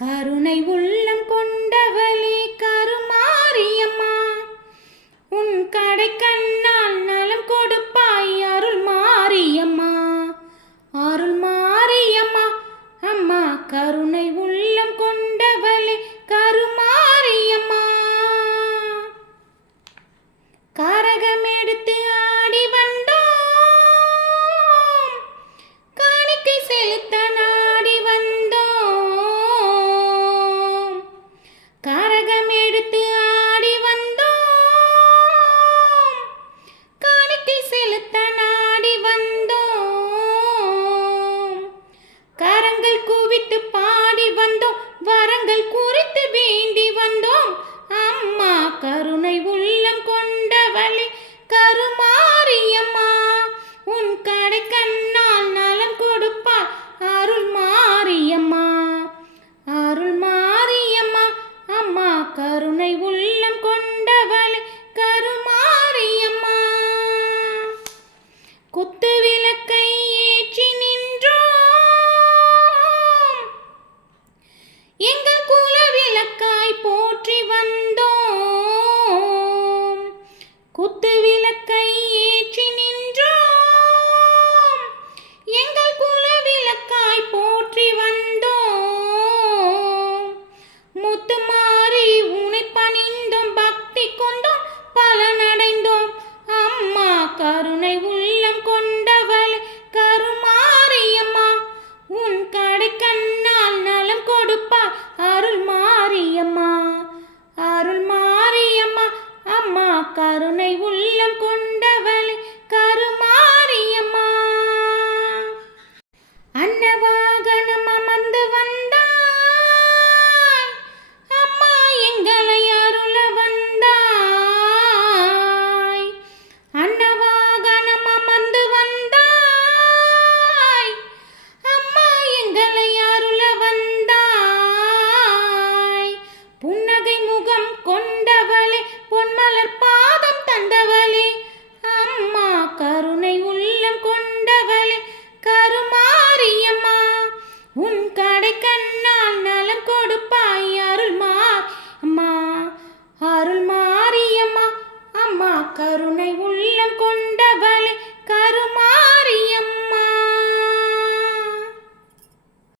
கருணை உள்ளம் கொண்டவர். விளக்கை கண்